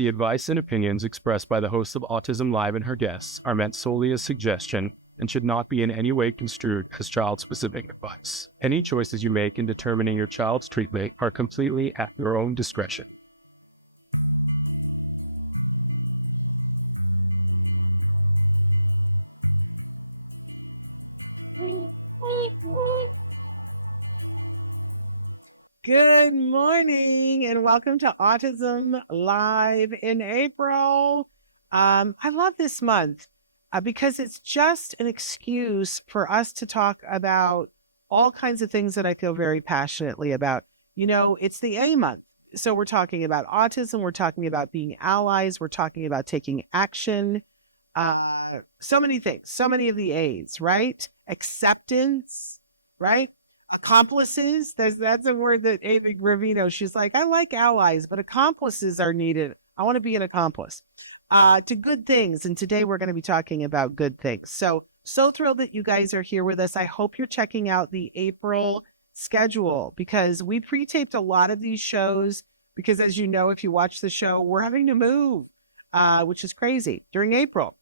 The advice and opinions expressed by the host of Autism Live and her guests are meant solely as suggestion and should not be in any way construed as child-specific advice. Any choices you make in determining your child's treatment are completely at your own discretion. Good morning and welcome to Autism Live in April. I love this month because it's just an excuse for us to talk about all kinds of things that I feel very passionately about. You know, it's the A month. So we're talking about autism. We're talking about being allies. We're talking about taking action. So many things, so many of the A's, right? Acceptance, right? Accomplices. That's a word that Amy Gravino, she's like, I like allies, but accomplices are needed. I want to be an accomplice to good things. And today we're going to be talking about good things. So thrilled that you guys are here with us. I hope you're checking out the April schedule because we pre-taped a lot of these shows because, as you know, if you watch the show, we're having to move, which is crazy during April.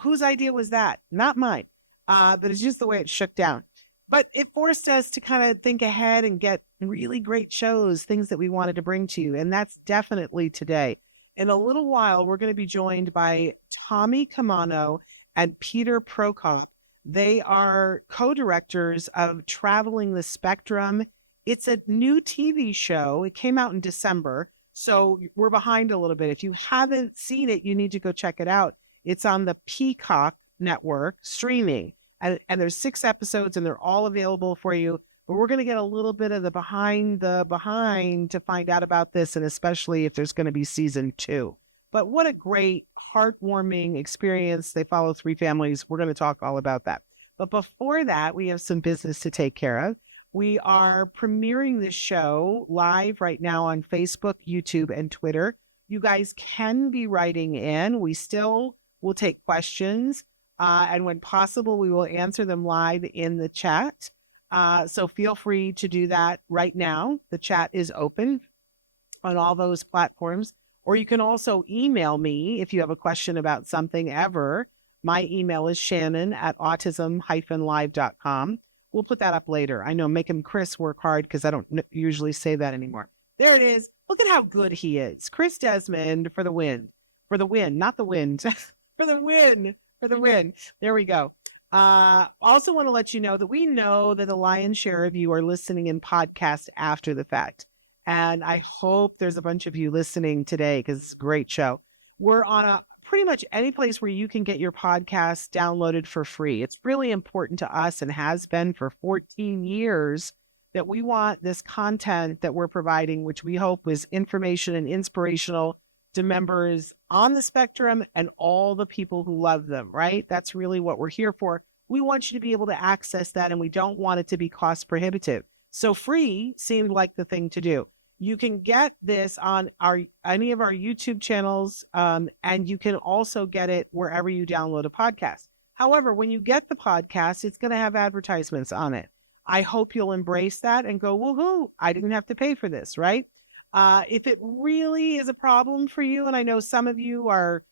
Whose idea was that? Not mine, but it's just the way it shook down. But it forced us to kind of think ahead and get really great shows, things that we wanted to bring to you. And that's definitely today. In a little while, we're going to be joined by Tommy Caamano and Peter Prokop. They are co-directors of Traveling the Spectrum. It's a new TV show. It came out in December, so we're behind a little bit. If you haven't seen it, you need to go check it out. It's on the Peacock network streaming. And there's 6 episodes and they're all available for you. But we're going to get a little bit of the behind to find out about this, and especially if there's going to be season 2. But what a great, heartwarming experience. They follow 3 families. We're going to talk all about that. But before that, we have some business to take care of. We are premiering this show live right now on Facebook, YouTube, and Twitter. You guys can be writing in. We still will take questions. And when possible, we will answer them live in the chat. So feel free to do that right now. The chat is open on all those platforms. Or you can also email me if you have a question about something ever. My email is shannon@autism-live.com. We'll put that up later. I know making Chris work hard because I don't usually say that anymore. There it is. Look at how good he is. Chris Desmond for the win. For the win, not the wind. For the win. For the win. There we go. Also want to let you know that we know that the lion's share of you are listening in podcast after the fact. And I hope there's a bunch of you listening today because it's a great show. We're on pretty much any place where you can get your podcast downloaded for free. It's really important to us and has been for 14 years that we want this content that we're providing, which we hope is information and inspirational to members on the spectrum and all the people who love them, right? That's really what we're here for. We want you to be able to access that, and we don't want it to be cost prohibitive. So free seemed like the thing to do. You can get this on any of our YouTube channels, and you can also get it wherever you download a podcast. However, when you get the podcast, it's going to have advertisements on it. I hope you'll embrace that and go, woohoo, I didn't have to pay for this, right? If it really is a problem for you, and I know some of you are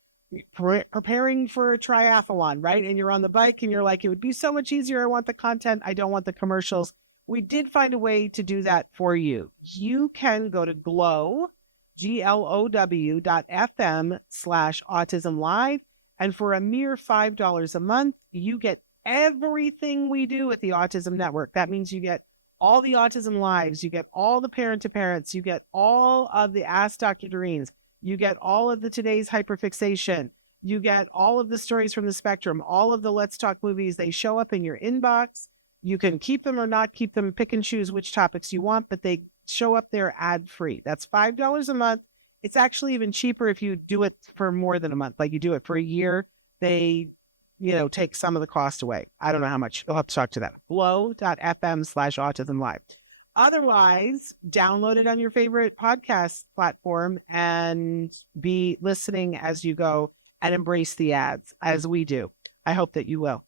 preparing for a triathlon, right? And you're on the bike and you're like, it would be so much easier. I want the content. I don't want the commercials. We did find a way to do that for you. You can go to glow.fm/autism-live. And for a mere $5 a month, you get everything we do at the Autism Network. That means you get all the Autism Lives, you get all the Parent to Parents, you get all of the Ask Dr. Doreen's, you get all of the Today's Hyperfixation, you get all of the stories from the spectrum, all of the Let's Talk movies. They show up in your inbox. You can keep them or not keep them, pick and choose which topics you want, but they show up there ad-free. That's $5 a month. It's actually even cheaper if you do it for more than a month, like you do it for a year. They take some of the cost away. I don't know how much. You'll have to talk to that. glow.fm/autism-live. Otherwise, download it on your favorite podcast platform and be listening as you go and embrace the ads as we do. I hope that you will.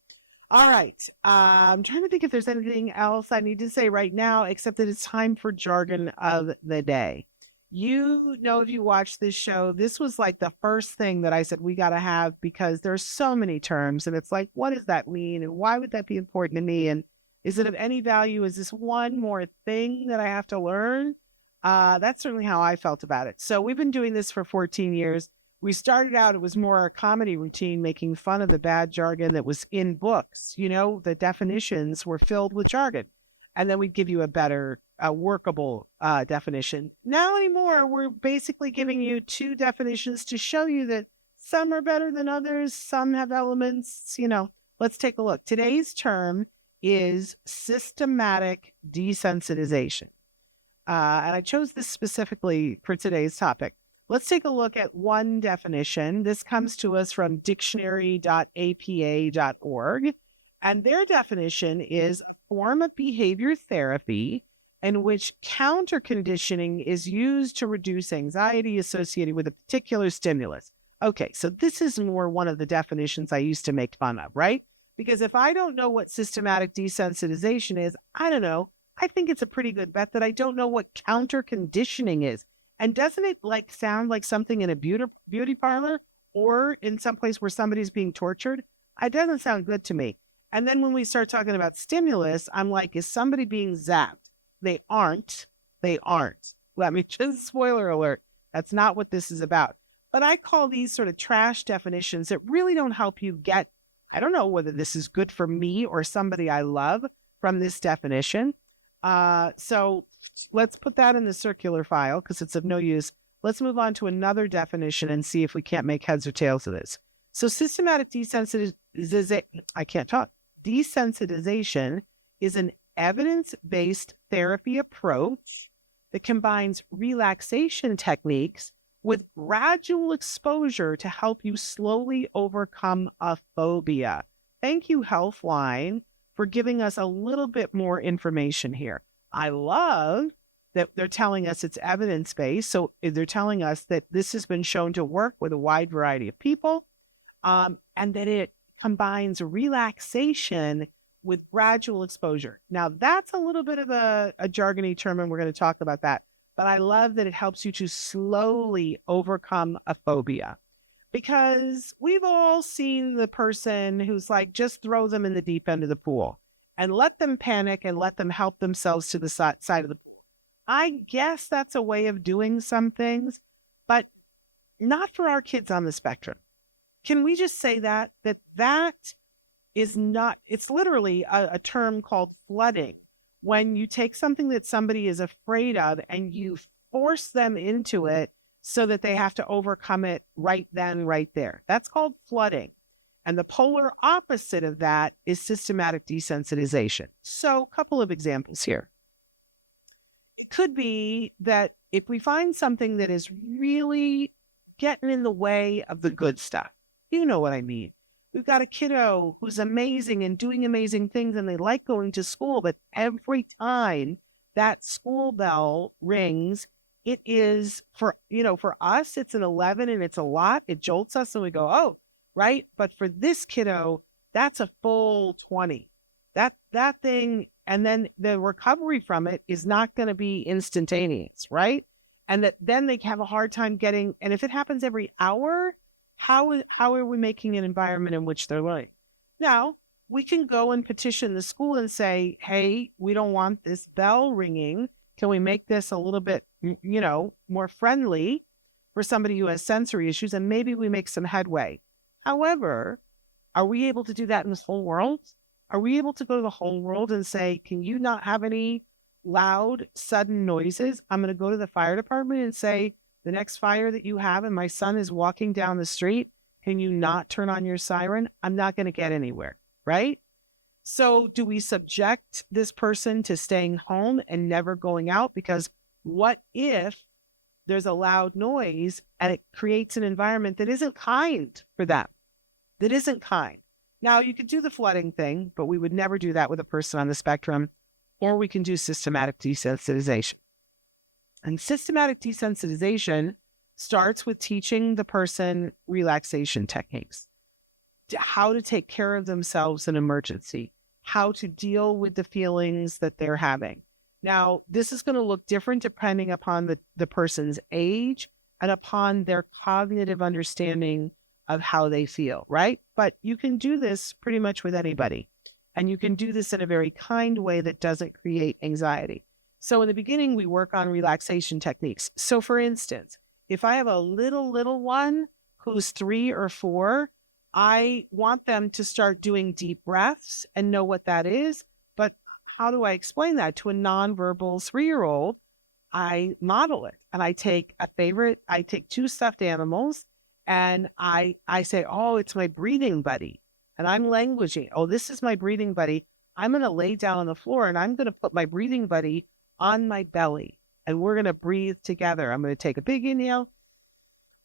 All right. I'm trying to think if there's anything else I need to say right now, except that it's time for jargon of the day. You know, if you watch this show, this was like the first thing that I said we got to have because there's so many terms. And it's like, what does that mean? And why would that be important to me? And is it of any value? Is this one more thing that I have to learn? That's certainly how I felt about it. So we've been doing this for 14 years. We started out, it was more a comedy routine, making fun of the bad jargon that was in books. You know, the definitions were filled with jargon. And then we'd give you a better, workable definition. Now anymore, we're basically giving you two definitions to show you that some are better than others. Some have elements, let's take a look. Today's term is systematic desensitization. And I chose this specifically for today's topic. Let's take a look at one definition. This comes to us from dictionary.apa.org. And their definition is a form of behavior therapy in which counter conditioning is used to reduce anxiety associated with a particular stimulus. Okay, so this is more one of the definitions I used to make fun of, right? Because if I don't know what systematic desensitization is, I don't know. I think it's a pretty good bet that I don't know what counter conditioning is. And doesn't it sound like something in a beauty parlor or in some place where somebody's being tortured? It doesn't sound good to me. And then when we start talking about stimulus, I'm like, is somebody being zapped? They aren't. They aren't. Let me just spoiler alert. That's not what this is about. But I call these sort of trash definitions that really don't help you get, I don't know whether this is good for me or somebody I love from this definition. So let's put that in the circular file because it's of no use. Let's move on to another definition and see if we can't make heads or tails of this. So systematic desensitization, I can't talk. Desensitization is an evidence-based therapy approach that combines relaxation techniques with gradual exposure to help you slowly overcome a phobia. Thank you, Healthline, for giving us a little bit more information here. I love that they're telling us it's evidence-based. So they're telling us that this has been shown to work with a wide variety of people, and that it combines relaxation with gradual exposure. Now, that's a little bit of a jargony term, and we're going to talk about that. But I love that it helps you to slowly overcome a phobia. Because we've all seen the person who's like, just throw them in the deep end of the pool and let them panic and let them help themselves to the side of the pool. I guess that's a way of doing some things, but not for our kids on the spectrum. Can we just say that is not, it's literally a term called flooding. When you take something that somebody is afraid of and you force them into it so that they have to overcome it right then, right there. That's called flooding. And the polar opposite of that is systematic desensitization. So a couple of examples here. It could be that if we find something that is really getting in the way of the good stuff, you know what I mean. We've got a kiddo who's amazing and doing amazing things and they like going to school, but every time that school bell rings, it is for us, it's an 11 and it's a lot. It jolts us and we go, oh, right. But for this kiddo, that's a full 20. That thing, and then the recovery from it is not going to be instantaneous, right? And that then they have a hard time getting, and if it happens every hour, how are we making an environment in which they're learning? Now, we can go and petition the school and say, hey, we don't want this bell ringing. Can we make this a little bit, more friendly for somebody who has sensory issues? And maybe we make some headway. However, are we able to do that in this whole world? Are we able to go to the whole world and say, can you not have any loud, sudden noises? I'm going to go to the fire department and say, the next fire that you have and my son is walking down the street, can you not turn on your siren? I'm not going to get anywhere, right? So do we subject this person to staying home and never going out? Because what if there's a loud noise and it creates an environment that isn't kind for them, that isn't kind? Now, you could do the flooding thing, but we would never do that with a person on the spectrum, or we can do systematic desensitization. And systematic desensitization starts with teaching the person relaxation techniques, how to take care of themselves in emergency, how to deal with the feelings that they're having. Now, this is going to look different depending upon the person's age and upon their cognitive understanding of how they feel, right? But you can do this pretty much with anybody. And you can do this in a very kind way that doesn't create anxiety. So in the beginning, we work on relaxation techniques. So for instance, if I have a little one who's 3 or 4, I want them to start doing deep breaths and know what that is. But how do I explain that to a nonverbal 3-year-old? I model it, and I take I take 2 stuffed animals, and I say, oh, it's my breathing buddy. And I'm languaging, oh, this is my breathing buddy. I'm going to lay down on the floor and I'm going to put my breathing buddy on my belly, and we're going to breathe together. I'm going to take a big inhale.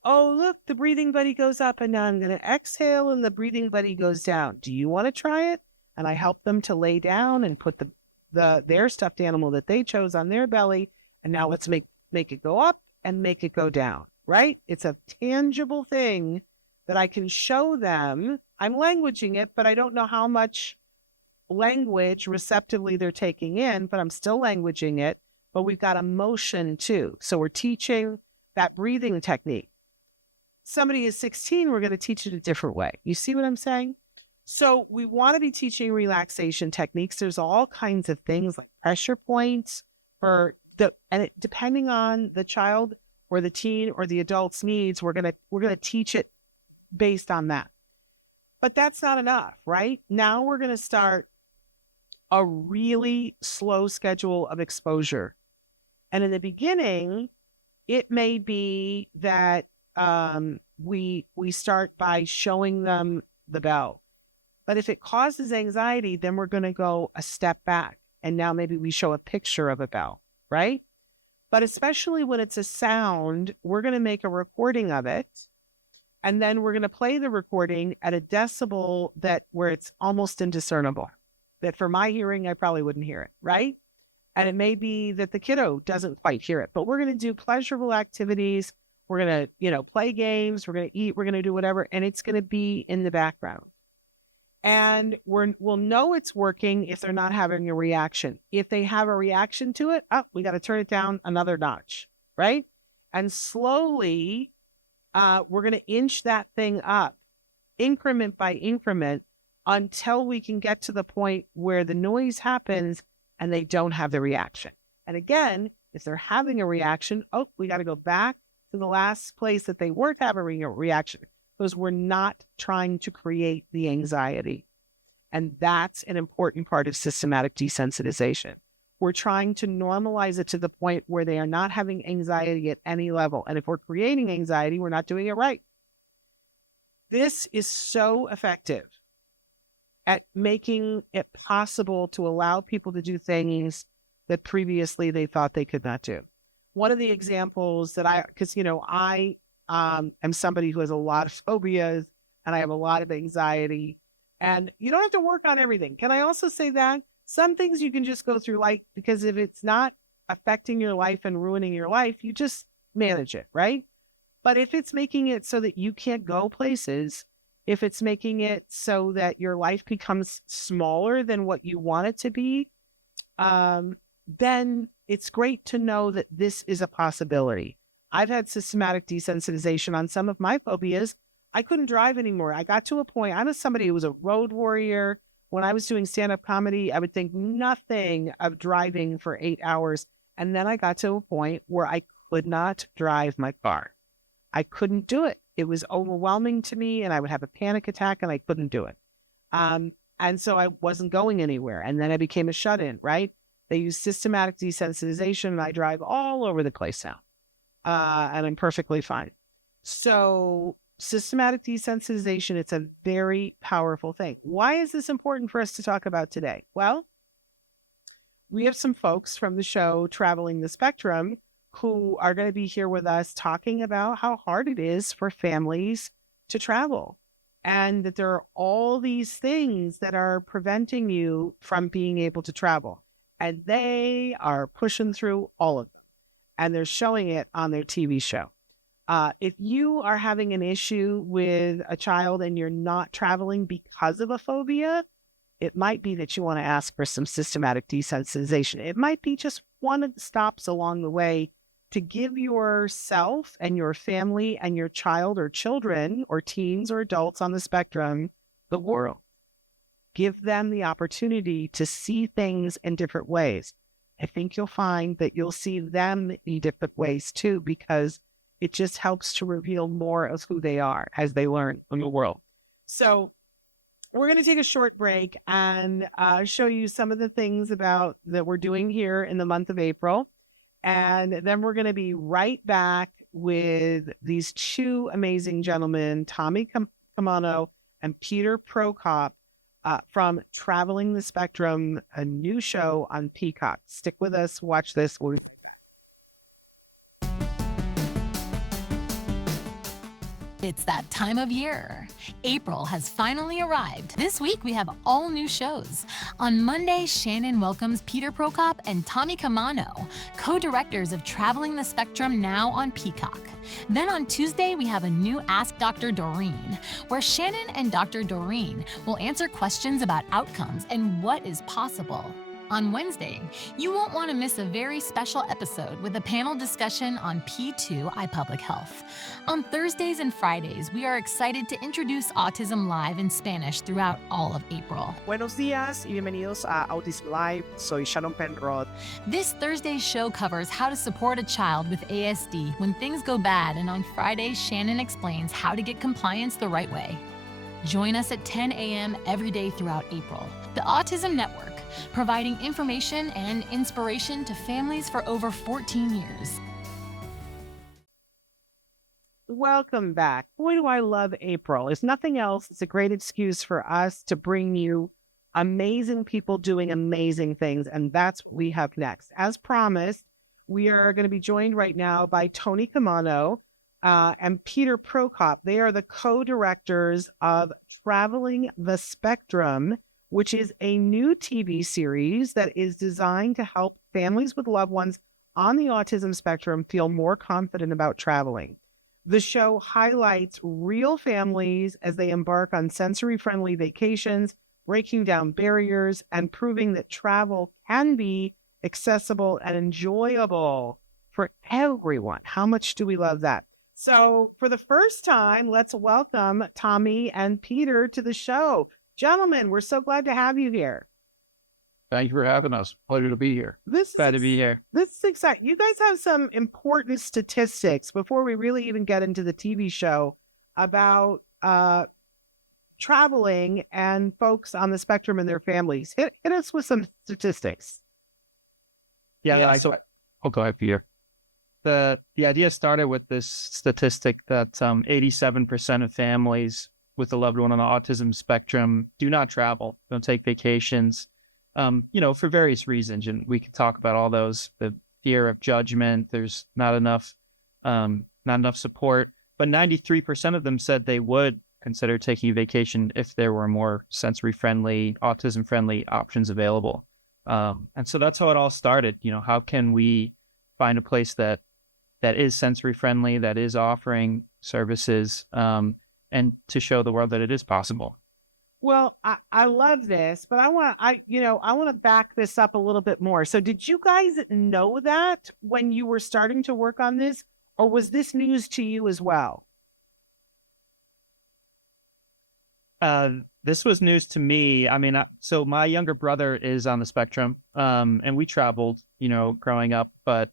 Oh, look, the breathing buddy goes up, and now I'm going to exhale and the breathing buddy goes down. Do you want to try it? And I help them to lay down and put their stuffed animal that they chose on their belly. And now let's make it go up and make it go down, right? It's a tangible thing that I can show them. I'm languaging it, but I don't know how much language receptively they're taking in, but I'm still languaging it. But we've got emotion too. So we're teaching that breathing technique. Somebody is 16, we're going to teach it a different way. You see what I'm saying? So we want to be teaching relaxation techniques. There's all kinds of things like pressure points depending on the child or the teen or the adult's needs, we're gonna teach it based on that. But that's not enough, right? Now we're gonna start a really slow schedule of exposure. And in the beginning, it may be that we start by showing them the bell. But if it causes anxiety, then we're going to go a step back. And now maybe we show a picture of a bell, right? But especially when it's a sound, we're going to make a recording of it. And then we're going to play the recording at a decibel where it's almost indiscernible. That for my hearing, I probably wouldn't hear it, right? And it may be that the kiddo doesn't quite hear it, but we're going to do pleasurable activities. We're going to, play games. We're going to eat. We're going to do whatever. And it's going to be in the background. And we'll know it's working if they're not having a reaction. If they have a reaction to it, we got to turn it down another notch, right? And slowly, we're going to inch that thing up, increment by increment, until we can get to the point where the noise happens and they don't have the reaction. And again, if they're having a reaction, we got to go back to the last place that they weren't having a reaction, because we're not trying to create the anxiety. And that's an important part of systematic desensitization. We're trying to normalize it to the point where they are not having anxiety at any level. And if we're creating anxiety, we're not doing it right. This is so effective at making it possible to allow people to do things that previously they thought they could not do. One of the examples that I am somebody who has a lot of phobias and I have a lot of anxiety, and you don't have to work on everything. Can I also say that some things you can just go through life, because if it's not affecting your life and ruining your life, you just manage it, right? But if it's making it so that you can't go places, if it's making it so that your life becomes smaller than what you want it to be, then it's great to know that this is a possibility. I've had systematic desensitization on some of my phobias. I couldn't drive anymore. I got to a point, I'm somebody who was a road warrior. When I was doing stand-up comedy, I would think nothing of driving for 8 hours. And then I got to a point where I could not drive my car. I couldn't do it. It was overwhelming to me, and I would have a panic attack and I couldn't do it. And so I wasn't going anywhere. And then I became a shut-in, right? They use systematic desensitization, and I drive all over the place now. And I'm perfectly fine. So systematic desensitization, it's a very powerful thing. Why is this important for us to talk about today? Well, we have some folks from the show Traveling the Spectrum who are going to be here with us talking about how hard it is for families to travel, and that there are all these things that are preventing you from being able to travel. And they are pushing through all of them, and they're showing it on their TV show. If you are having an issue with a child and you're not traveling because of a phobia, It might be that you want to ask for some systematic desensitization. It might be just one of the stops along the way to give yourself and your family and your child or children or teens or adults on the spectrum the world. Give them the opportunity to see things in different ways. I think you'll find that you'll see them in different ways too, because it just helps to reveal more of who they are as they learn from the world. So we're going to take a short break and show you some of the things about that we're doing here in the month of April. And then we're going to be right back with these two amazing gentlemen, Tommy Caamano and Peter Prokop, from Traveling the Spectrum, a new show on Peacock. Stick with us. Watch this. We'll It's that time of year. April has finally arrived. This week we have all new shows. On Monday, Shannon welcomes Peter Prokop and Tommy Caamano, co-directors of Traveling the Spectrum, now on Peacock. Then on Tuesday, we have a new Ask Dr. Doreen, where Shannon and Dr. Doreen will answer questions about outcomes and what is possible. On Wednesday, you won't want to miss a very special episode with a panel discussion on P2 iPublic Health. On Thursdays and Fridays, we are excited to introduce Autism Live in Spanish throughout all of April. Buenos días y bienvenidos a autism-live. Soy Shannon Penrod. This Thursday's show covers how to support a child with ASD when things go bad, and on Fridays, Shannon explains how to get compliance the right way. Join us at 10 a.m. every day throughout April. The Autism Network, providing information and inspiration to families for over 14 years. Welcome back. Boy, do I love April. If nothing else, it's a great excuse for us to bring you amazing people doing amazing things, and that's what we have next. As promised, we are going to be joined right now by Tony Caamano and Peter Prokop. They are the co-directors of Traveling the Spectrum, which is a new TV series that is designed to help families with loved ones on the autism spectrum feel more confident about traveling. The show highlights real families as they embark on sensory-friendly vacations, breaking down barriers and proving that travel can be accessible and enjoyable for everyone. How much do we love that? So for the first time, let's welcome Tommy and Peter to the show. Gentlemen, we're so glad to have you here. Thank you for having us. Pleasure to be here. Glad to be here. This is exciting. You guys have some important statistics before we really even get into the TV show about traveling and folks on the spectrum and their families. Hit us with some statistics. Yeah. So, go ahead, Peter. The idea started with this statistic that 87% of families with a loved one on the autism spectrum do not travel, don't take vacations, for various reasons. And we could talk about all those, the fear of judgment, there's not enough support, but 93% of them said they would consider taking a vacation if there were more sensory-friendly, autism-friendly options available. And so that's how it all started. How can we find a place that is sensory-friendly, that is offering services, and to show the world that it is possible. Well, I love this, but I want to back this up a little bit more. So did you guys know that when you were starting to work on this, or was this news to you as well? This was news to me. I mean, so my younger brother is on the spectrum, and we traveled, growing up, but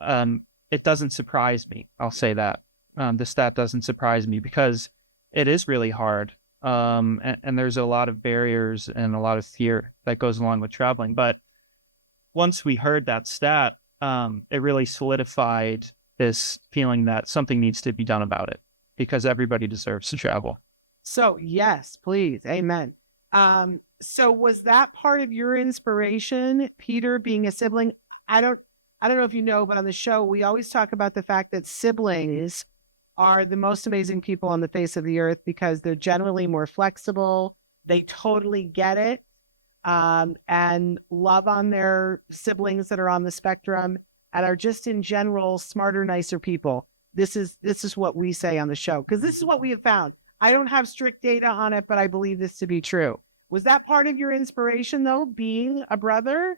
it doesn't surprise me. I'll say that. The stat doesn't surprise me because it is really hard. And there's a lot of barriers and a lot of fear that goes along with traveling. But once we heard that stat, it really solidified this feeling that something needs to be done about it because everybody deserves to travel. So yes, please. Amen. So was that part of your inspiration, Peter, being a sibling? I don't know if you know, but on the show, we always talk about the fact that siblings are the most amazing people on the face of the earth because they're generally more flexible. They totally get it, and love on their siblings that are on the spectrum and are just in general smarter, nicer people. This is what we say on the show because this is what we have found. I don't have strict data on it, but I believe this to be true. Was that part of your inspiration, though, being a brother?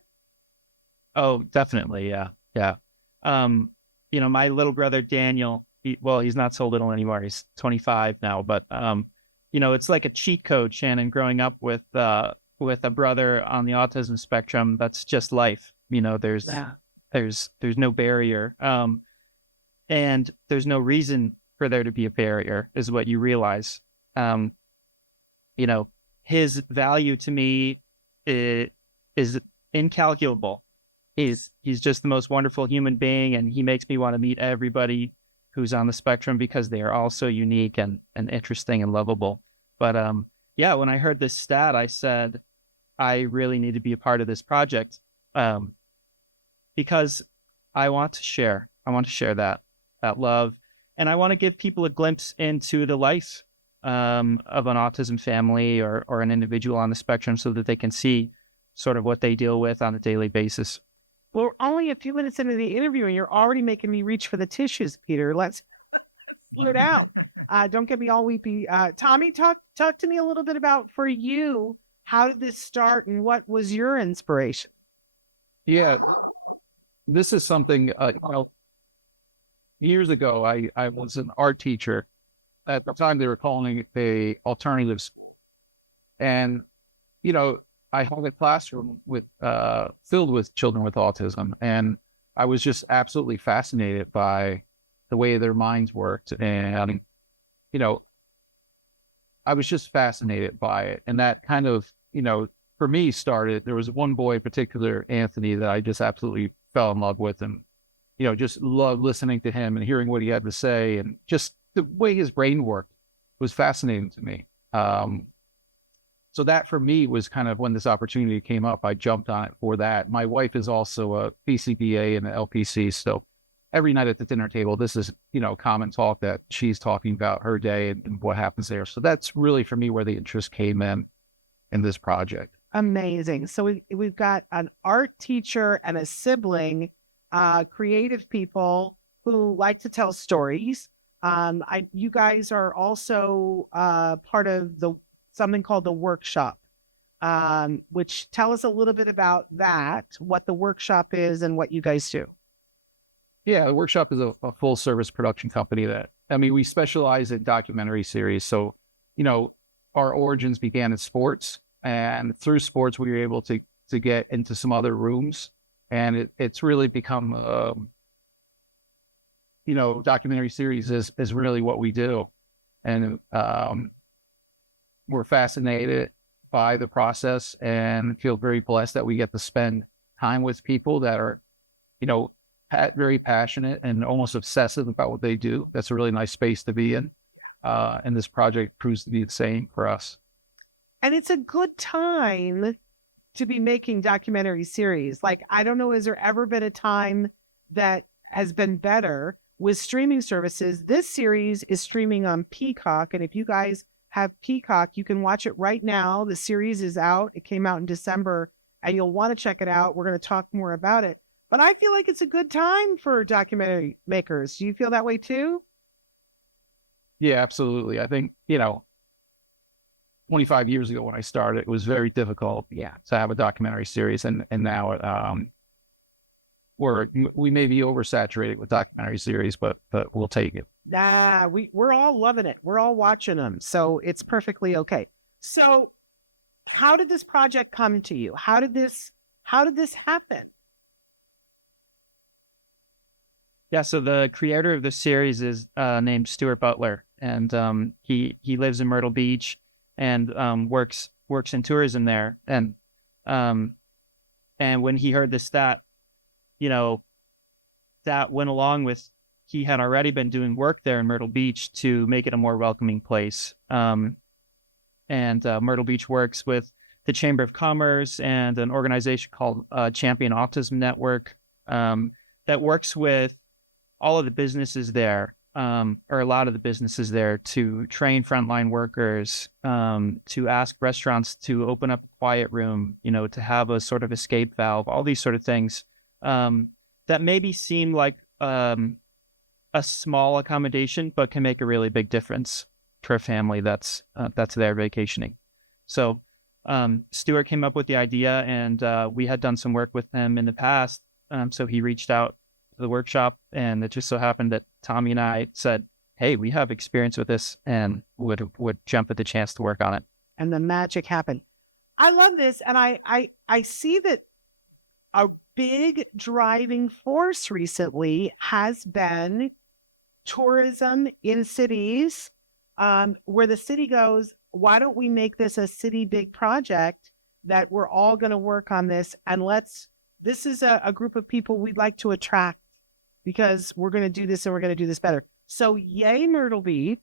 Oh, definitely. Yeah. Yeah. My little brother, Daniel, he's not so little anymore. He's 25 now, but, it's like a cheat code, Shannon, growing up with a brother on the autism spectrum. That's just life. Yeah. There's no barrier. And there's no reason for there to be a barrier is what you realize. Um, his value to me is incalculable. He's just the most wonderful human being, and he makes me want to meet everybody who's on the spectrum because they are all so unique and interesting and lovable. But when I heard this stat, I said, I really need to be a part of this project because I want to share. I want to share that love, and I want to give people a glimpse into the life of an autism family or an individual on the spectrum so that they can see sort of what they deal with on a daily basis. Well, we're only a few minutes into the interview, and you're already making me reach for the tissues, Peter. Let's slow down. Don't get me all weepy. Tommy, talk to me a little bit about, for you, how did this start and what was your inspiration? Yeah, this is something, years ago, I was an art teacher. At the time, they were calling it a alternative school. And, I had a classroom filled with children with autism, and I was just absolutely fascinated by the way their minds worked. And, I was just fascinated by it. And that kind of, for me there was one boy in particular, Anthony, that I just absolutely fell in love with, and, just loved listening to him and hearing what he had to say. And just the way his brain worked was fascinating to me. So that for me was kind of when this opportunity came up, I jumped on it for that. My wife is also a PCBA and an LPC. So every night at the dinner table, this is, common talk that she's talking about her day and what happens there. So that's really for me where the interest came in this project. Amazing. So we've got an art teacher and a sibling, creative people who like to tell stories. You guys are also part of something called the workshop, which tell us a little bit about that, what the workshop is and what you guys do. Yeah, the workshop is a full service production company we specialize in documentary series. So, our origins began in sports, and through sports, we were able to get into some other rooms, and it's really become, documentary series is really what we do. And, we're fascinated by the process and feel very blessed that we get to spend time with people that are, very passionate and almost obsessive about what they do. That's a really nice space to be in. And this project proves to be the same for us. And it's a good time to be making documentary series. Like, I don't know, has there ever been a time that has been better with streaming services? This series is streaming on Peacock. And if you guys have Peacock, you can watch it right now. The series is out. It came out in December, and you'll want to check it out. We're going to talk more about it. But I feel like it's a good time for documentary makers. Do you feel that way too? Yeah, absolutely. I think, 25 years ago when I started, it was very difficult to have a documentary series. And now we may be oversaturated with documentary series, but we'll take it. Nah, we're all loving it. We're all watching them. So it's perfectly okay. So how did this project come to you? How did this happen? Yeah, so the creator of the series is named Stuart Butler, and he lives in Myrtle Beach and works in tourism there. And when he heard this stat, that went along with, he had already been doing work there in Myrtle Beach to make it a more welcoming place. And Myrtle Beach works with the Chamber of Commerce and an organization called Champion Autism Network that works with all of the businesses there, or a lot of the businesses there, to train frontline workers, to ask restaurants to open up a quiet room, to have a sort of escape valve, all these sort of things that maybe seem like a small accommodation, but can make a really big difference for a family that's there vacationing. So Stuart came up with the idea, and we had done some work with him in the past. So he reached out to the workshop, and it just so happened that Tommy and I said, hey, we have experience with this and would jump at the chance to work on it. And the magic happened. I love this. And I see that a big driving force recently has been tourism in cities, where the city goes, why don't we make this a city big project that we're all going to work on this, and this is a group of people we'd like to attract because we're going to do this and we're going to do this better. So yay, Myrtle Beach.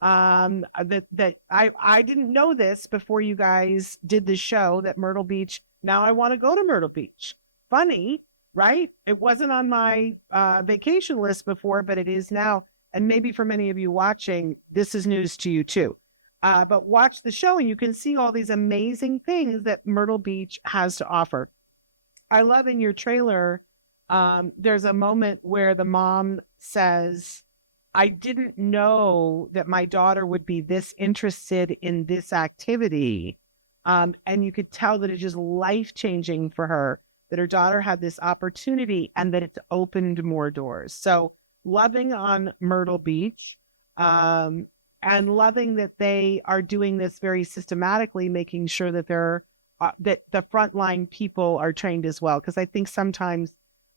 That I didn't know this before you guys did the show, that Myrtle Beach, now I want to go to Myrtle Beach. Funny, right? It wasn't on my vacation list before, but it is now. And maybe for many of you watching, this is news to you too. But watch the show and you can see all these amazing things that Myrtle Beach has to offer. I love in your trailer, there's a moment where the mom says, I didn't know that my daughter would be this interested in this activity. And you could tell that it's just life-changing for her, that her daughter had this opportunity and that it's opened more doors. So loving on Myrtle Beach, and loving that they are doing this very systematically, making sure that that the frontline people are trained as well. Because I think sometimes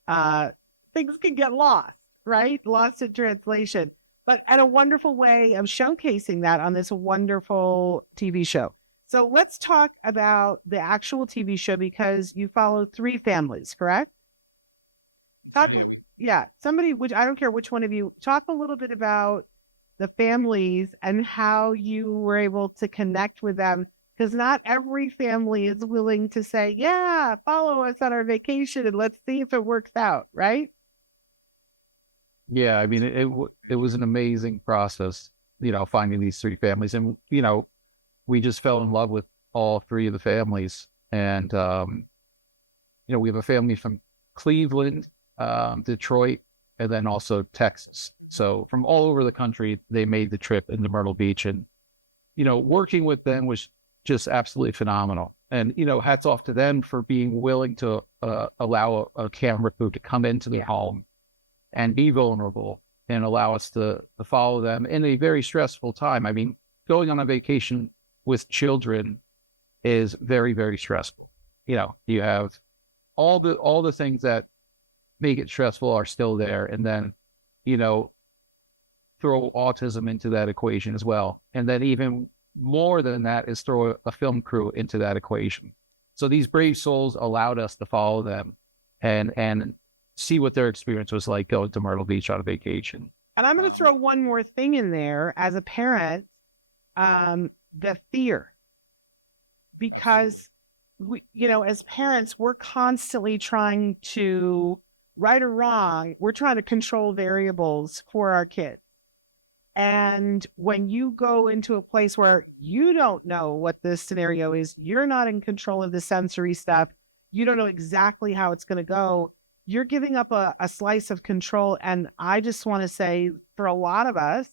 things can get lost, right? Lost in translation, but in a wonderful way of showcasing that on this wonderful TV show. So let's talk about the actual TV show, because you follow 3 families, correct? Yeah. Somebody, which I don't care which one of you, talk a little bit about the families and how you were able to connect with them, because not every family is willing to say, yeah, follow us on our vacation and let's see if it works out, right? Yeah, I mean, it was an amazing process, finding these 3 families. And, we just fell in love with all 3 of the families. And, we have a family from Cleveland, Detroit, and then also Texas. So from all over the country, they made the trip into Myrtle Beach. And, working with them was just absolutely phenomenal. And, hats off to them for being willing to allow a camera crew to come into the home and be vulnerable and allow us to follow them in a very stressful time. I mean, going on a vacation with children is very, very stressful. You have all the things that make it stressful are still there. And then, throw autism into that equation as well. And then even more than that is throw a film crew into that equation. So these brave souls allowed us to follow them and see what their experience was like going to Myrtle Beach on a vacation. And I'm going to throw one more thing in there as a parent, the fear, because we, as parents, we're constantly trying to, right or wrong, we're trying to control variables for our kids. And when you go into a place where you don't know what the scenario is, you're not in control of the sensory stuff, you don't know exactly how it's going to go, you're giving up a slice of control. And I just want to say, for a lot of us,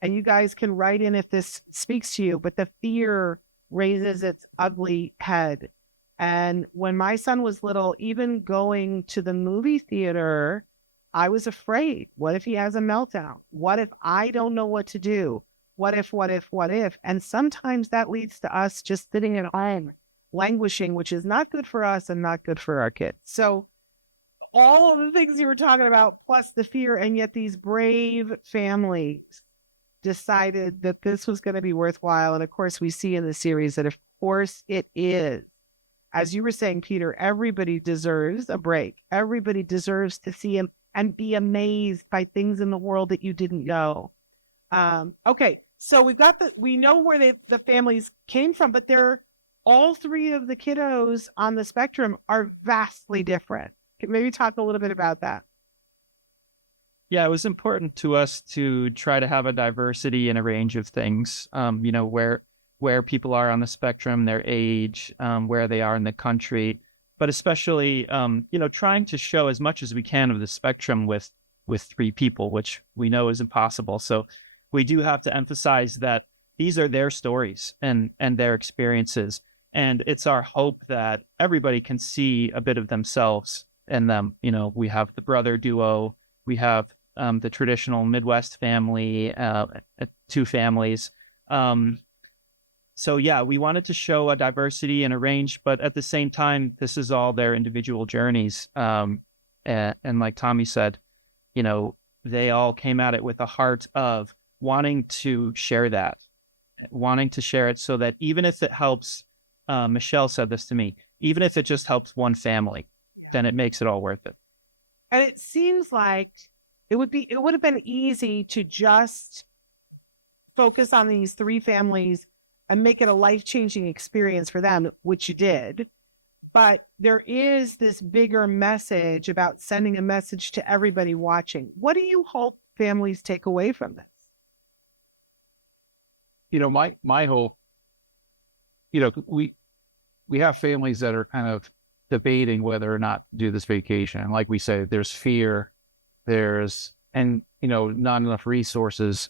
and you guys can write in if this speaks to you, but the fear raises its ugly head. And when my son was little, even going to the movie theater, I was afraid. What if he has a meltdown? What if I don't know what to do? What if? And sometimes that leads to us just sitting at home, languishing, which is not good for us and not good for our kids. So all of the things you were talking about, plus the fear, and yet these brave families decided that this was going to be worthwhile. And of course, we see in the series that of course it is. As you were saying, Peter, everybody deserves a break. Everybody deserves to see him and be amazed by things in the world that you didn't know. Okay, so we know where the families came from, but all 3 of the kiddos on the spectrum are vastly different. Maybe talk a little bit about that. Yeah, it was important to us to try to have a diversity in a range of things, where people are on the spectrum, their age, where they are in the country, but especially, trying to show as much as we can of the spectrum with 3 people, which we know is impossible. So we do have to emphasize that these are their stories and their experiences. And it's our hope that everybody can see a bit of themselves in them. You know, we have the brother duo, we have the traditional Midwest family, two families. So yeah, we wanted to show a diversity and a range, but at the same time, this is all their individual journeys. And like Tommy said, you know, they all came at it with a heart of wanting to share that, wanting to share it so that even if it helps, Michelle said this to me, even if it just helps one family, then it makes it all worth it. And it seems like it would have been easy to just focus on these three families and make it a life-changing experience for them, which you did. But there is this bigger message about sending a message to everybody watching. What do you hope families take away from this? You know, my hope, you know, we have families that are kind of debating whether or not to do this vacation. And like we said, there's fear, and you know, not enough resources.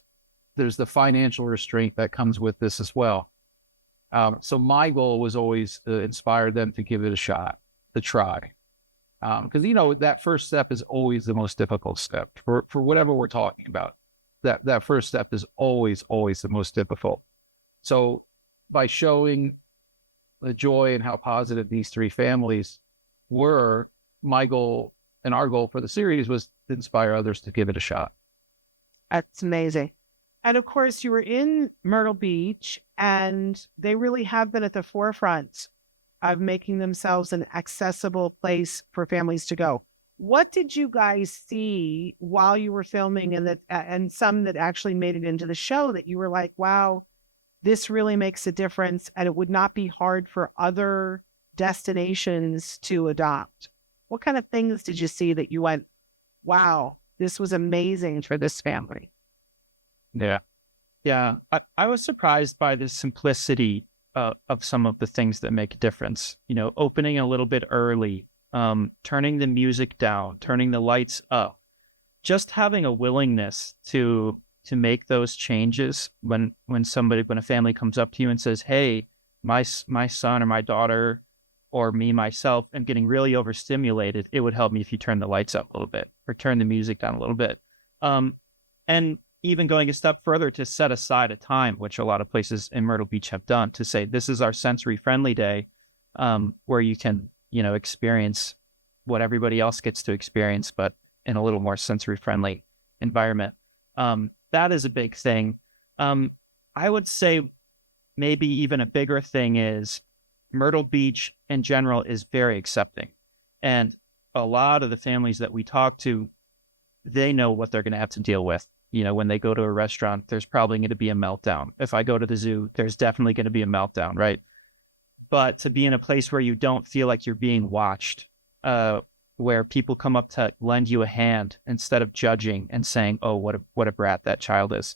There's the financial restraint that comes with this as well. So my goal was always to inspire them to give it a shot, to try. Because, you know, that first step is always the most difficult step for whatever we're talking about. That first step is always the most difficult. So by showing the joy and how positive these three families were, my goal and our goal for the series was to inspire others to give it a shot. That's amazing. And of course, you were in Myrtle Beach, and they really have been at the forefront of making themselves an accessible place for families to go. What did you guys see while you were filming, and some that actually made it into the show that you were like, wow, this really makes a difference, and it would not be hard for other destinations to adopt? What kind of things did you see that you went, wow, this was amazing for this family? Yeah. I was surprised by the simplicity of some of the things that make a difference. You know, opening a little bit early, turning the music down, turning the lights up, just having a willingness to make those changes when a family comes up to you and says, hey, my son or my daughter or me, myself, am getting really overstimulated. It would help me if you turn the lights up a little bit or turn the music down a little bit. And even going a step further to set aside a time, which a lot of places in Myrtle Beach have done, to say, this is our sensory friendly day, where you can, you know, experience what everybody else gets to experience, but in a little more sensory friendly environment. That is a big thing. I would say maybe even a bigger thing is Myrtle Beach in general is very accepting. And a lot of the families that we talk to, they know what they're going to have to deal with. You know, when they go to a restaurant, there's probably going to be a meltdown. If I go to the zoo, there's definitely going to be a meltdown, right? But to be in a place where you don't feel like you're being watched, where people come up to lend you a hand instead of judging and saying, oh, what a brat that child is.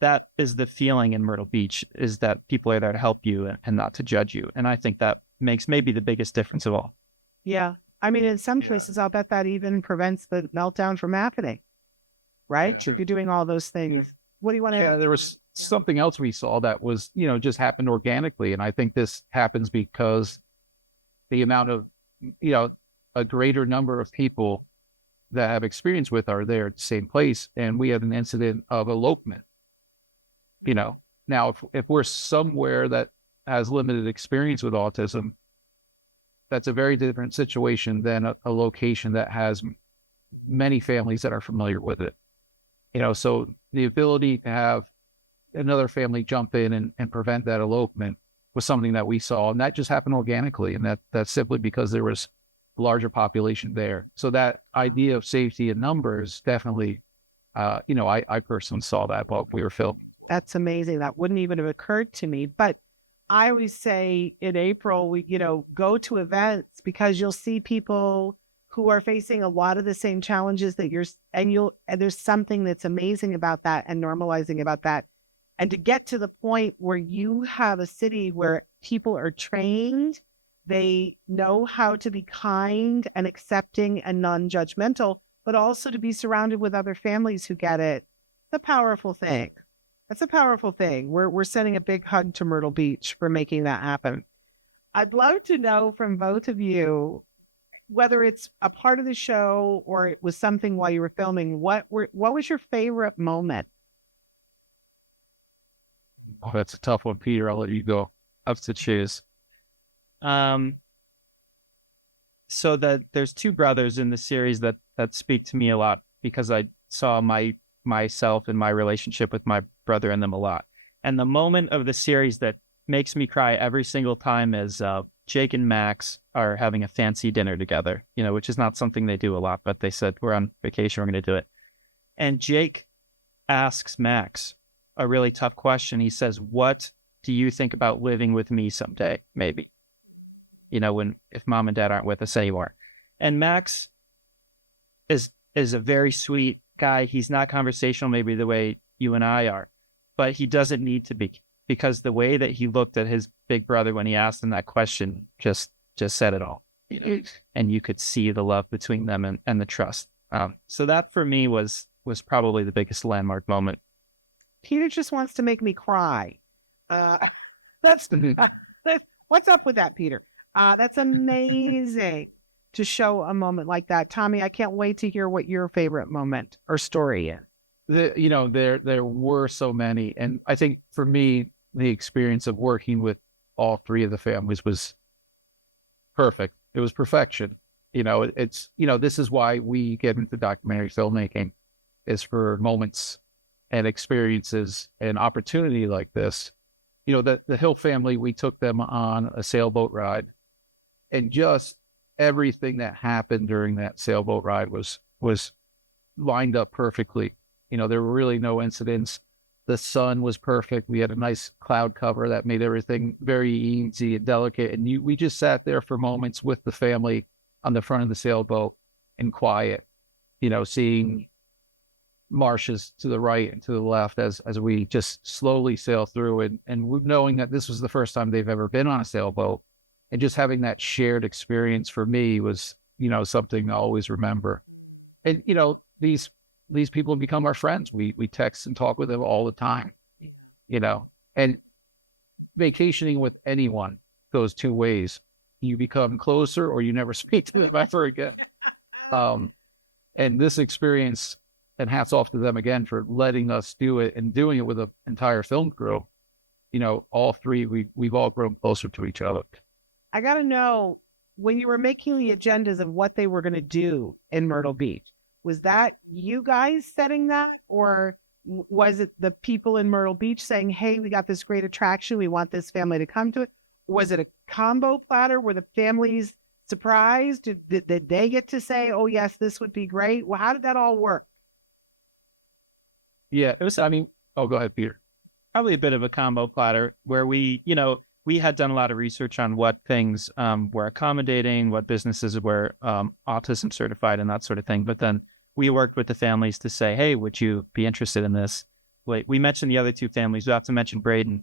That is the feeling in Myrtle Beach, is that people are there to help you and not to judge you. And I think that makes maybe the biggest difference of all. Yeah. I mean, in some cases, I'll bet that even prevents the meltdown from happening, right? If you're doing all those things. What do you want to... Yeah, there was something else we saw that was, you know, just happened organically. And I think this happens because the amount of, you know, a greater number of people that have experience with are there at the same place. And we had an incident of elopement. You know, now if we're somewhere that has limited experience with autism, that's a very different situation than a location that has many families that are familiar with it. You know, so the ability to have another family jump in and prevent that elopement was something that we saw, and that just happened organically. And that's simply because there was a larger population there. So that idea of safety in numbers definitely, you know, I personally saw that while we were filming. That's amazing. That wouldn't even have occurred to me. But I always say in April, we, you know, go to events because you'll see people who are facing a lot of the same challenges that and there's something that's amazing about that and normalizing about that. And to get to the point where you have a city where people are trained, they know how to be kind and accepting and non-judgmental, but also to be surrounded with other families who get it. It's a powerful thing. That's a powerful thing. We're sending a big hug to Myrtle Beach for making that happen. I'd love to know from both of you, whether it's a part of the show or it was something while you were filming, what was your favorite moment? Oh, that's a tough one, Peter. I'll let you go. Up to choose. So that there's two brothers in the series that speak to me a lot because I saw myself and my relationship with my brother in them a lot. And the moment of the series that makes me cry every single time is Jake and Max are having a fancy dinner together, which is not something they do a lot, but they said, we're on vacation, we're going to do it. And Jake asks Max a really tough question. He says, what do you think about living with me someday? Maybe, if mom and dad aren't with us anymore. And Max is a very sweet guy. He's not conversational, maybe the way you and I are, but he doesn't need to be, because the way that he looked at his big brother when he asked him that question just said it all. And you could see the love between them and the trust. So that for me was probably the biggest landmark moment. Peter just wants to make me cry. That's what's up with that, Peter? That's amazing to show a moment like that. Tommy, I can't wait to hear what your favorite moment or story is. There were so many. And I think for me, the experience of working with all three of the families was perfect. It was perfection. This is why we get into documentary filmmaking, is for moments and experiences and opportunity like this. The Hill family, we took them on a sailboat ride, and just everything that happened during that sailboat ride was lined up perfectly. There were really no incidents. The sun was perfect. We had a nice cloud cover that made everything very easy and delicate. And we just sat there for moments with the family on the front of the sailboat in quiet, seeing marshes to the right and to the left as we just slowly sail through it. And knowing that this was the first time they've ever been on a sailboat, and just having that shared experience for me was, something I always remember. And, these people become our friends. We text and talk with them all the time, and vacationing with anyone goes two ways. You become closer or you never speak to them ever again. And this experience, and hats off to them again for letting us do it and doing it with an entire film crew. All three, we've all grown closer to each other. I got to know, when you were making the agendas of what they were going to do in Myrtle Beach, was that you guys setting that, or was it the people in Myrtle Beach saying, hey, we got this great attraction, we want this family to come to it? Was it a combo platter? Were the families surprised? Did they get to say, oh, yes, this would be great? Well, how did that all work? Yeah, it was, go ahead, Peter. Probably a bit of a combo platter where we had done a lot of research on what things were accommodating, what businesses were autism certified and that sort of thing. But then we worked with the families to say, hey, would you be interested in this? We mentioned the other two families. We have to mention Braden.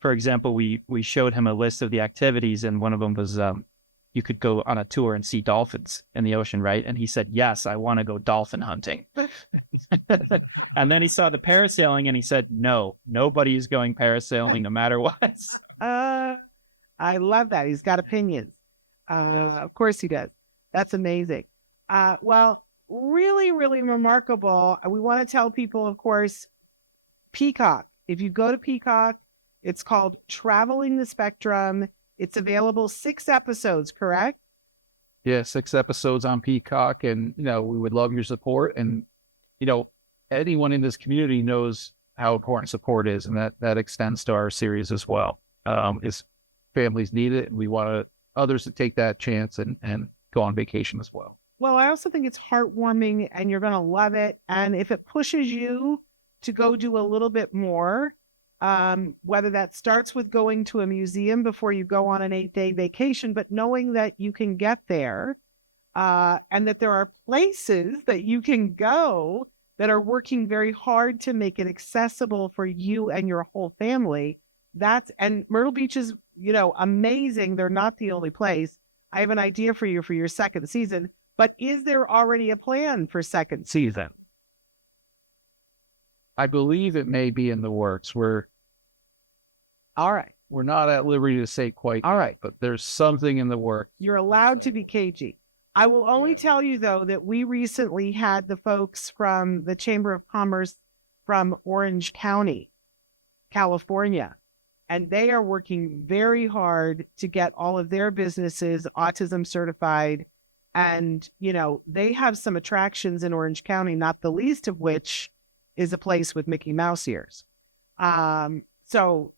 For example, we showed him a list of the activities, and one of them was you could go on a tour and see dolphins in the ocean, right? And he said, yes, I want to go dolphin hunting. And then he saw the parasailing and he said, no, nobody is going parasailing no matter what. I love that. He's got opinions. Of course he does. That's amazing. Well, really, really remarkable. We want to tell people, of course, Peacock. If you go to Peacock, it's called Traveling the Spectrum. It's available 6 episodes, correct? Yeah, 6 episodes on Peacock, and we would love your support. And anyone in this community knows how important support is, and that extends to our series as well. Is families need it, and we want others to take that chance and go on vacation as well. Well, I also think it's heartwarming, and you're going to love it. And if it pushes you to go do a little bit more, whether that starts with going to a museum before you go on an 8-day vacation, but knowing that you can get there, and that there are places that you can go that are working very hard to make it accessible for you and your whole family. And Myrtle Beach is, amazing. They're not the only place. I have an idea for you for your second season, but is there already a plan for second season? I believe it may be in the works. All right. we're not at liberty to say quite. All right. But there's something in the work. You're allowed to be cagey. I will only tell you, though, that we recently had the folks from the Chamber of Commerce from Orange County, California, and they are working very hard to get all of their businesses autism certified. And, they have some attractions in Orange County, not the least of which is a place with Mickey Mouse ears. So,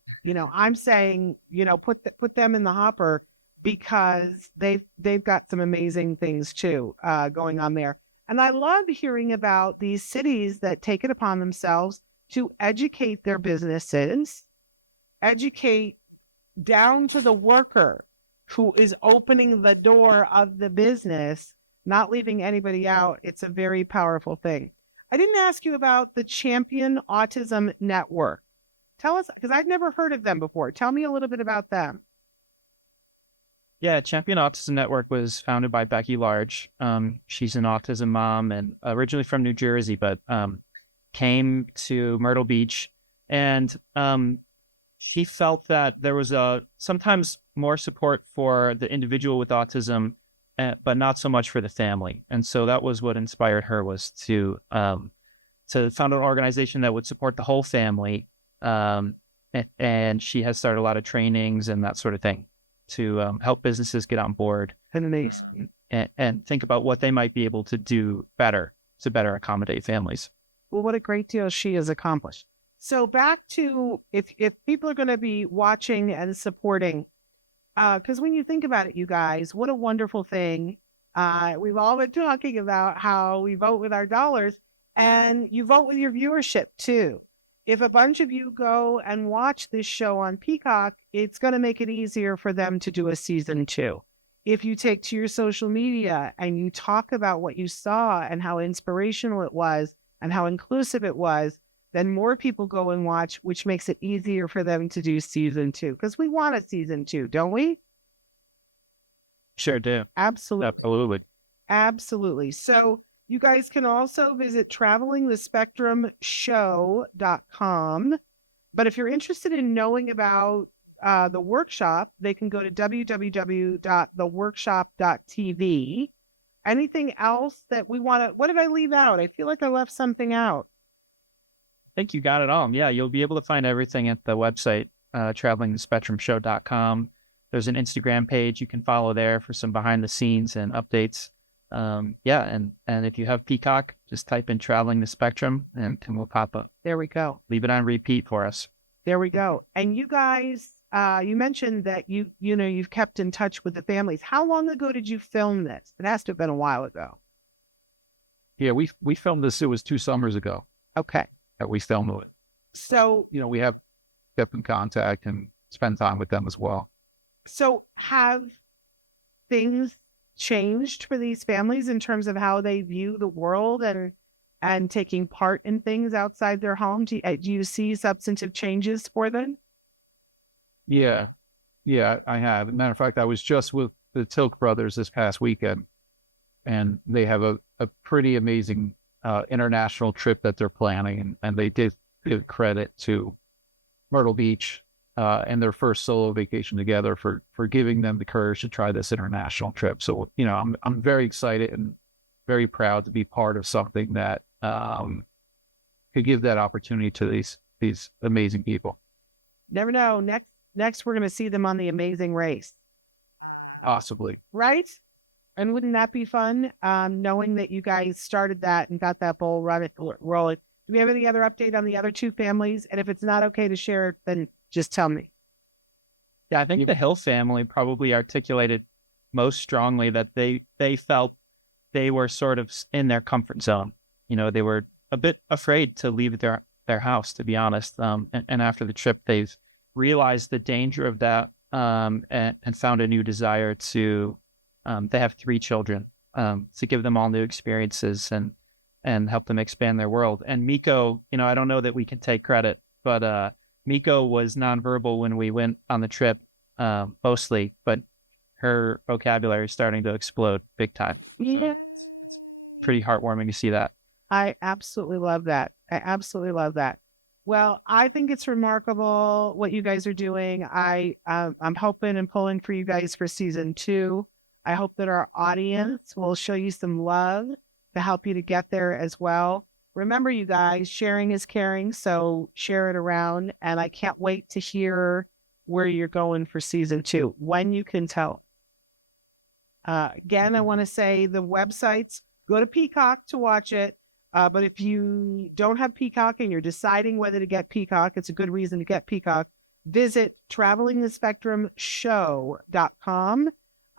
I'm saying, put them in the hopper, because they've got some amazing things too going on there. And I love hearing about these cities that take it upon themselves to educate their businesses, educate down to the worker who is opening the door of the business, not leaving anybody out. It's a very powerful thing. I didn't ask you about the Champion Autism Network. Tell us, because I've never heard of them before. Tell me a little bit about them. Yeah, Champion Autism Network was founded by Becky Large. She's an autism mom and originally from New Jersey, but came to Myrtle Beach. And she felt that there was sometimes more support for the individual with autism, but not so much for the family. And so that was what inspired her, was to found an organization that would support the whole family. And she has started a lot of trainings and that sort of thing to help businesses get on board and think about what they might be able to do better to better accommodate families. Well, what a great deal she has accomplished. So back to, if people are going to be watching and supporting, because when you think about it, you guys, what a wonderful thing. We've all been talking about how we vote with our dollars, and you vote with your viewership too. If a bunch of you go and watch this show on Peacock, it's going to make it easier for them to do a season 2. If you take to your social media and you talk about what you saw and how inspirational it was and how inclusive it was, then more people go and watch, which makes it easier for them to do season 2. Because we want a season 2, don't we? Sure do. Absolutely. Absolutely. So you guys can also visit travelingthespectrumshow.com. But if you're interested in knowing about the workshop, they can go to www.theworkshop.tv. Anything else that we want to, what did I leave out? I feel like I left something out. I think you got it all. Yeah, you'll be able to find everything at the website, travelingthespectrumshow.com. There's an Instagram page you can follow there for some behind the scenes and updates. And if you have Peacock, just type in Traveling the Spectrum and we'll pop up. There we go. Leave it on repeat for us. There we go. And you guys, you mentioned that you've kept in touch with the families. How long ago did you film this? It has to have been a while ago. Yeah, we filmed this. It was 2 summers ago. Okay. That we filmed it. So, we have kept in contact and spent time with them as well. So have things changed for these families in terms of how they view the world and taking part in things outside their home? Do you see substantive changes for them? Yeah, I have. As a matter of fact, I was just with the Tilk brothers this past weekend, and they have a pretty amazing international trip that they're planning, and they did give credit to Myrtle Beach and their first solo vacation together for giving them the courage to try this international trip. So, I'm very excited and very proud to be part of something that could give that opportunity to these amazing people. Never know. Next, we're going to see them on The Amazing Race. Possibly. Right? And wouldn't that be fun? Knowing that you guys started that and got that ball rolling. Do we have any other update on the other 2 families? And if it's not okay to share, then just tell me. Yeah, I think the Hill family probably articulated most strongly that they felt they were sort of in their comfort zone. They were a bit afraid to leave their house, to be honest. And after the trip, they've realized the danger of that and found a new desire to, they have 3 children, to give them all new experiences and help them expand their world. And Miko, I don't know that we can take credit, but Miko was nonverbal when we went on the trip, mostly, but her vocabulary is starting to explode big time. Yeah. Pretty heartwarming to see that. I absolutely love that. Well, I think it's remarkable what you guys are doing. I'm hoping and pulling for you guys for season 2. I hope that our audience will show you some love to help you to get there as well. Remember, you guys, sharing is caring, so share it around. And I can't wait to hear where you're going for season 2, when you can tell. Again, I want to say the websites, go to Peacock to watch it. But if you don't have Peacock and you're deciding whether to get Peacock, it's a good reason to get Peacock. Visit travelingthespectrumshow.com.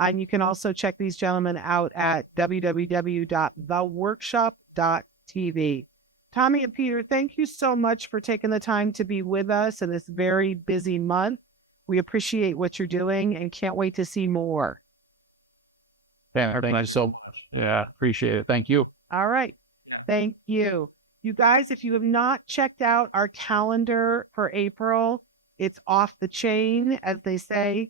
And you can also check these gentlemen out at www.theworkshop.tv. Tommy and Peter, thank you so much for taking the time to be with us in this very busy month. We appreciate what you're doing and can't wait to see more. Thank you so much. Yeah, appreciate it. Thank you. All right. Thank you. You guys, if you have not checked out our calendar for April, it's off the chain, as they say.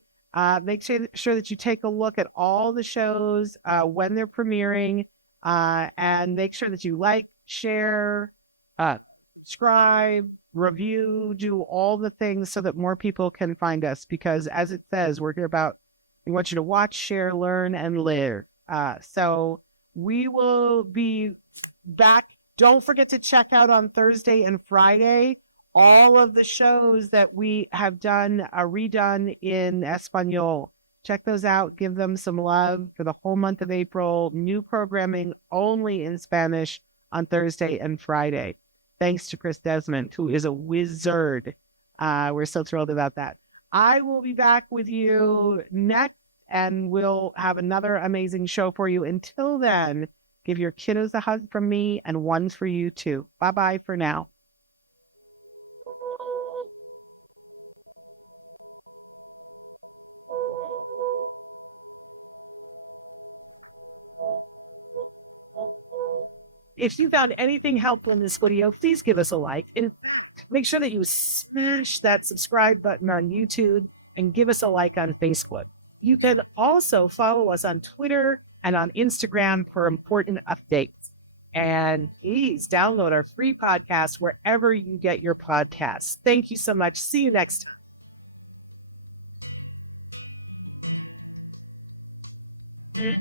Make sure that you take a look at all the shows when they're premiering, and make sure that you like, share, subscribe, review, do all the things so that more people can find us. Because as it says, we want you to watch, share, learn, and live. So we will be back. Don't forget to check out on Thursday and Friday all of the shows that we have done redone in Espanol. Check those out. Give them some love for the whole month of April. New programming only in Spanish on Thursday and Friday. Thanks to Chris Desmond, who is a wizard. We're so thrilled about that. I will be back with you next, and we'll have another amazing show for you. Until then, give your kiddos a hug from me and one for you too. Bye-bye for now. If you found anything helpful in this video, please give us a like. And make sure that you smash that subscribe button on YouTube and give us a like on Facebook. You can also follow us on Twitter and on Instagram for important updates. And please download our free podcast wherever you get your podcasts. Thank you so much. See you next time.